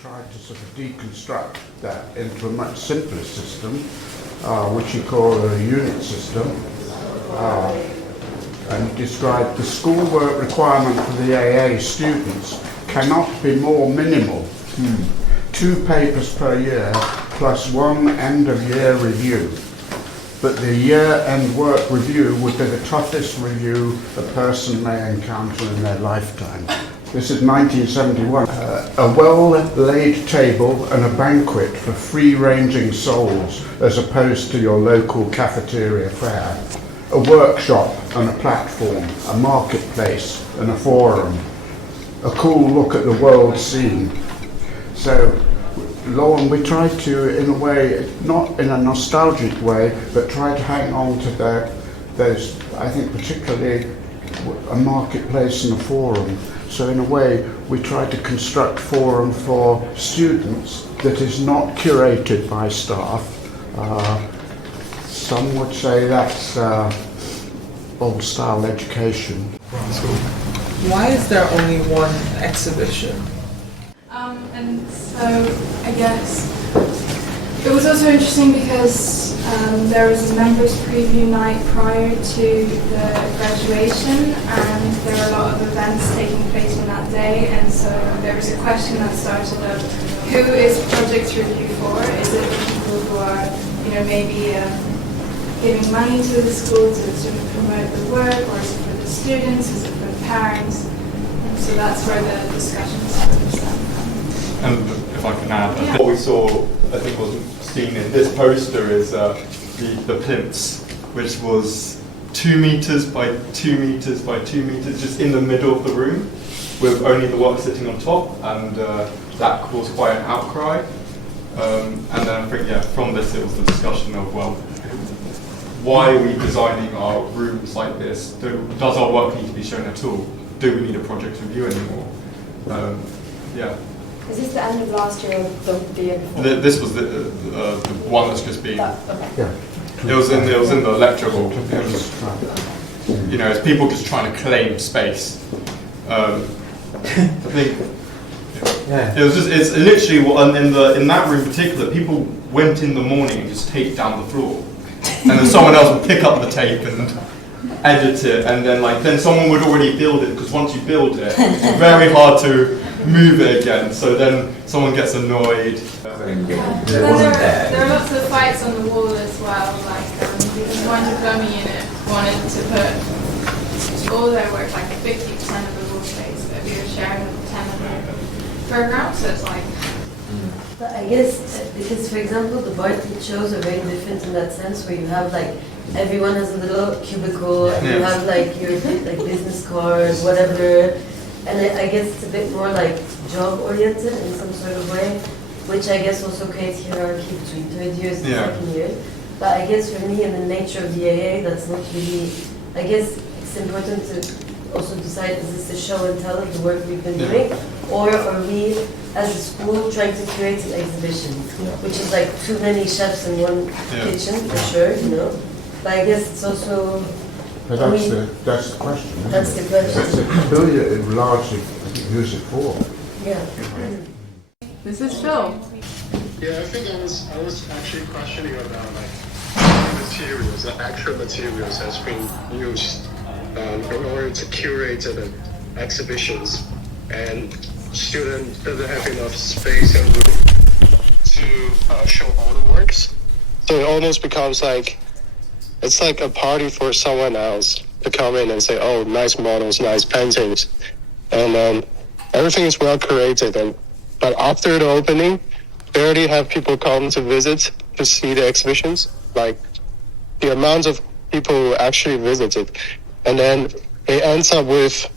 tried to sort of deconstruct that into a much simpler system, which he called a unit system, and described the schoolwork requirement for the AA students cannot be more minimal. 2 papers per year plus 1 end-of-year review. But the year-end work review would be the toughest review a person may encounter in their lifetime. This is 1971. A well-laid table and a banquet for free-ranging souls as opposed to your local cafeteria fare. A workshop and a platform, a marketplace and a forum. A cool look at the world scene. So, Lawn, we tried to, in a way, not in a nostalgic way, but try to hang on to those, I think particularly a marketplace and a forum. So in a way, we tried to construct forum for students that is not curated by staff. Some would say that's old-style education. Why is there only one exhibition? And so I guess it was also interesting because there was a members preview night prior to the graduation, and there were a lot of events taking place on that day, and so there was a question that started of who is project review for? Is it the people who are, maybe giving money to the school to sort of promote the work, or is it for the students, is it for the parents? And so that's where the discussion started. And if I can add, what we saw, I think wasn't seen in this poster is the plinths, which was 2 meters by 2 meters by 2 meters, just in the middle of the room, with only the work sitting on top, and that caused quite an outcry. And then I think, from this it was the discussion of, well, why are we designing our rooms like this? Does our work need to be shown at all? Do we need a project review anymore? Is this the end of last year or the year before? This was the one that's just been. Okay. Yeah. It was in the lecture hall. It was, it's people just trying to claim space. I think it was just. It's literally in that room in particular. People went in the morning and just taped down the floor, and then someone else would pick up the tape and edit it, and then someone would already build it, because once you build it, it's very hard to move it again, so then someone gets annoyed. There are lots of fights on the wall as well, because one diploma unit wanted to put all their work, 50% of the wall space, that we were sharing with 10 other programs, so it's like... But I guess, because for example, the board shows are very different in that sense, where you have everyone has a little cubicle, and you have your business cards, whatever. And I guess it's a bit more job-oriented in some sort of way, which I guess also creates hierarchy between third years and second year. But I guess for me, in the nature of the AA, that's not really... I guess it's important to also decide, is this a show and tell of the work we've been doing? Or are we, as a school, trying to create an exhibition? Which is too many chefs in one kitchen, for sure, But I guess it's also... But that's the question. That's the question. Who you largely use it for? Yeah. This is Phil. Yeah, I think I was actually questioning about materials, the actual materials that's been used in order to curate the exhibitions, and students doesn't have enough space and room to show all the works. So it almost becomes it's like a party for someone else to come in and say, oh, nice models, nice paintings. And everything is well curated. But after the opening, barely have people come to visit to see the exhibitions. The amount of people who actually visited. And then it ends up with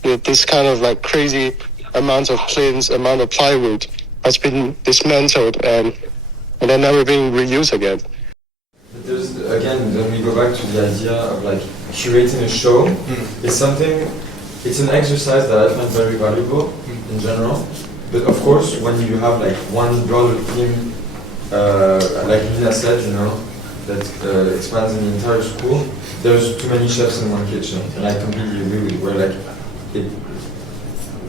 this kind of crazy amount of plinths, amount of plywood has been dismantled and then never being reused again. There's, again, then we go back to the idea of curating a show. It's an exercise that I find very valuable in general. But of course, when you have one broader theme, like Nina said, that expands in the entire school, there's too many chefs in one kitchen. And I completely agree with you, where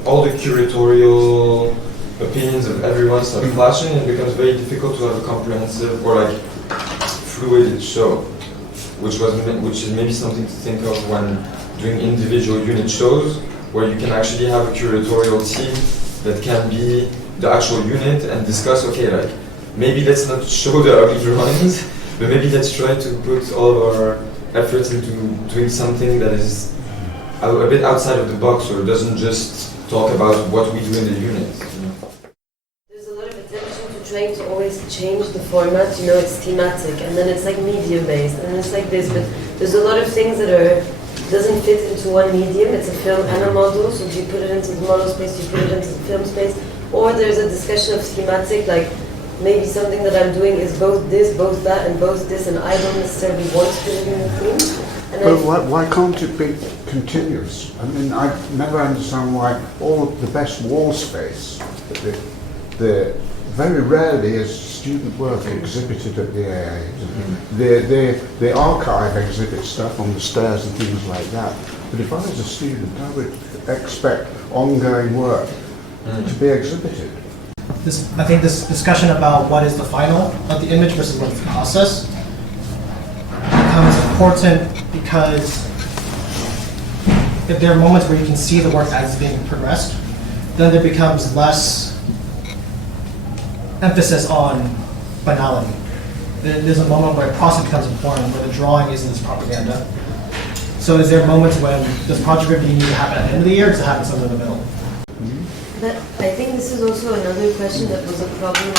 all the curatorial opinions of every everyone starts clashing, it becomes very difficult to have a comprehensive or like fluid show, which is maybe something to think of when doing individual unit shows, where you can actually have a curatorial team that can be the actual unit and discuss, okay, like maybe let's not show the ugly drawings, but maybe let's try to put all of our efforts into doing something that is a bit outside of the box, or doesn't just talk about what we do in the unit. There's a lot of attention to trying to always change the format, you know, it's thematic, and then it's like media based, and it's like this, but there's a lot of things that doesn't fit into one medium. It's a film and a model, so do you put it into the model space, you put it into the film space, or there's a discussion of thematic, like maybe something that I'm doing is both this, both that, and both this, and I don't necessarily want to put it in the theme. But why can't it be continuous? I mean, I never understand why all the best wall space, very rarely is student work exhibited at the AA. The archive exhibits stuff on the stairs and things like that. But if I was a student, I would expect ongoing work to be exhibited. I think this discussion about what is the final of the image versus what is the process becomes important, because if there are moments where you can see the work as it's being progressed, then there becomes less emphasis on finality. There's a moment where process becomes important, where the drawing isn't this propaganda. So is there moments when does project review need to happen at the end of the year, or does it happen somewhere in the middle? But I think this is also another question that was a problem,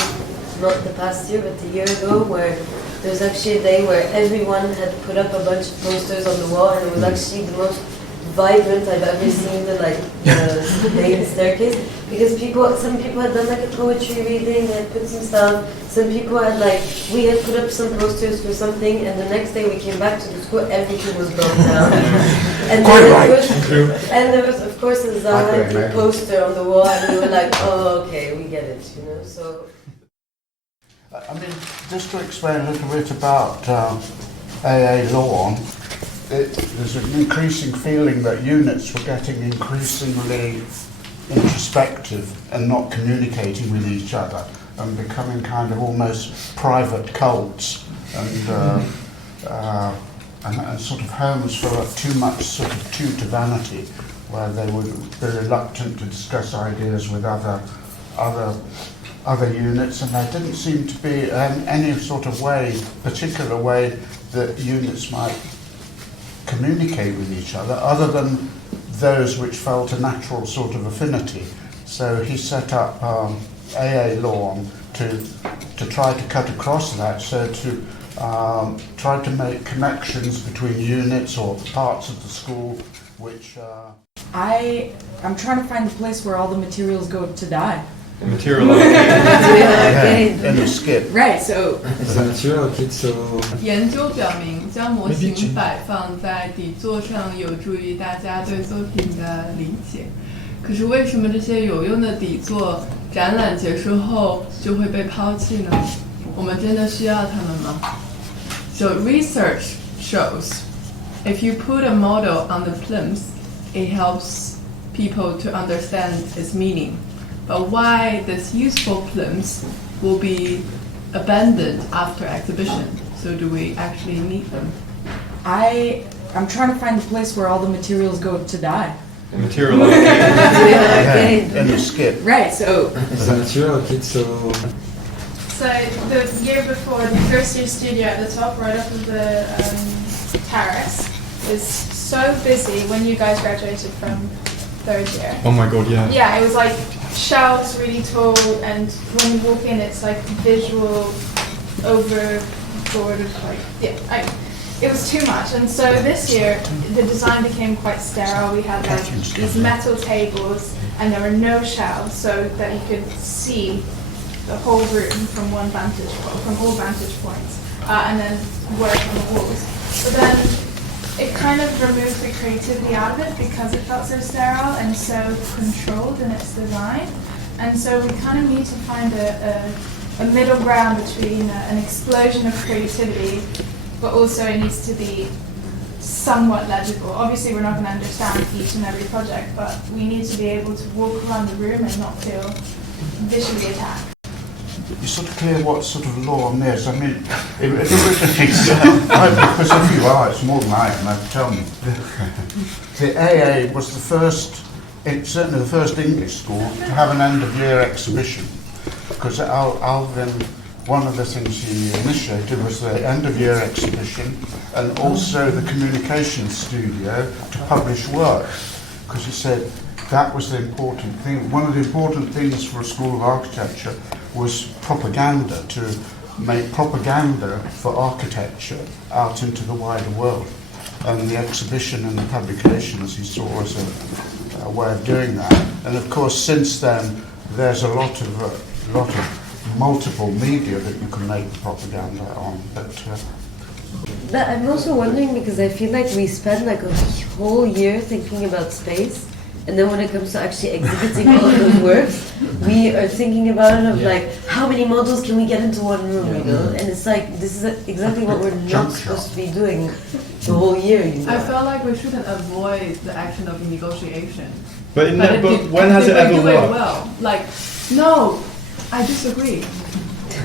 not the past year, but the year ago, where there's actually a day where everyone had put up a bunch of posters on the wall, and it was actually the most vibrant I've ever seen the main staircase, because some people had done like a poetry reading, they had put some stuff, some people had we had put up some posters for something, and the next day we came back to the school, everything was burned down. And there was of course a Zaha poster on the wall, and we were like, oh okay, we get it, you know, so. I mean, just to explain a little bit about AALAWuNagm, there's an increasing feeling that units were getting increasingly introspective and not communicating with each other and becoming kind of almost private cults and sort of homes for too much sort of tutor vanity, where they would be reluctant to discuss ideas with other units, and there didn't seem to be any sort of particular way that units might communicate with each other than those which felt a natural sort of affinity. So he set up AALAWuNagm to try to cut across that, so to try to make connections between units or parts of the school which... I'm trying to find the place where all the materials go to die. Material in the skip. Right, so 研究表明，将模型摆放在底座上有助于大家对作品的理解。可是为什么这些有用的底座展览结束后就会被抛弃呢？我们真的需要它们吗？ So research shows if you put a model on the plinth, it helps people to understand its meaning. But why this useful plinths will be abandoned after exhibition? So do we actually need them? I'm trying to find the place where all the materials go to die. Material In the skip. Right, so... So the year before, the first year studio at the top, right up of the terrace, was so busy when you guys graduated from third year. Oh my god, yeah. Yeah, it was like shelves really tall, and when you walk in, it's like visual overboard of it was too much. And so this year, the design became quite sterile. We had like these metal tables, and there were no shelves, so that you could see the whole room from all vantage points, and then work on the walls. But then it kind of removed the creativity out of it because it felt so sterile and so controlled in its design. And so we kind of need to find a middle ground between an explosion of creativity, but also it needs to be somewhat legible. Obviously we're not going to understand each and every project, but we need to be able to walk around the room and not feel visually attacked. it's sort of clear what sort of law on this. I mean, it originates because if you are, it's more than I am. Tell me. The AA was the first, certainly the first English school to have an end-of-year exhibition, because Alvin, one of the things he initiated was the end-of-year exhibition and also the communication studio to publish work, because he said that was the important thing. One of the important things for a school of architecture was propaganda, to make propaganda for architecture out into the wider world. And the exhibition and the publication, as he saw, was a way of doing that. And of course, since then, there's a lot of multiple media that you can make propaganda on. But I'm also wondering, because I feel like we spend like a whole year thinking about space, and then when it comes to actually exhibiting all of those works, we are thinking about it of like, how many models can we get into one room, you know? And it's like, this is exactly what we're not supposed to be doing the whole year, you know? I felt like we shouldn't avoid the action of negotiation. But when has it ever worked? Well, like, no, I disagree.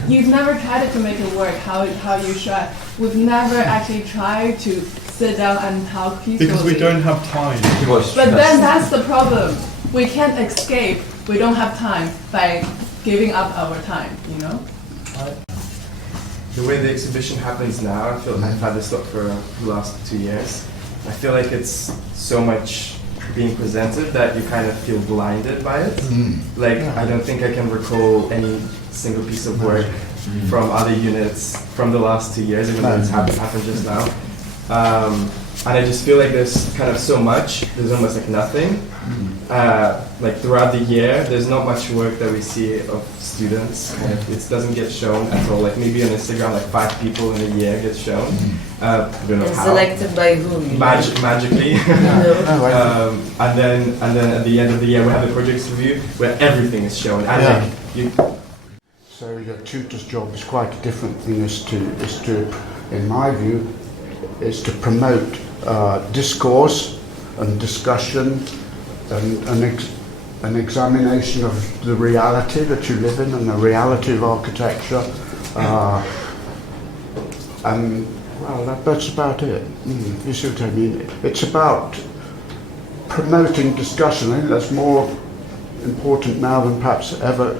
You've never tried to make it work how you should. We've never actually tried to sit down and talk peacefully. Because we don't have time. But then that's the problem. We can't escape. We don't have time by giving up our time, you know? The way the exhibition happens now, I feel I've had this look for the last 2 years. I feel like it's so much being presented that you kind of feel blinded by it. Like, I don't think I can recall any single piece of work from other units from the last 2 years, even though it's happened just now. And I just feel like there's kind of so much, there's almost like nothing. Like throughout the year, there's not much work that we see of students. Kind of, it doesn't get shown at all. Like maybe on Instagram, like 5 people in a year get shown. I don't know how. Selected by who? Magically. And then at the end of the year, we have the projects review where everything is shown. And So your tutor's job is quite a different thing. Is to, in my view, is to promote discourse and discussion and an examination of the reality that you live in and the reality of architecture. And well, that's about it. You see what I mean? It's about promoting discussion. I think that's more important now than perhaps ever.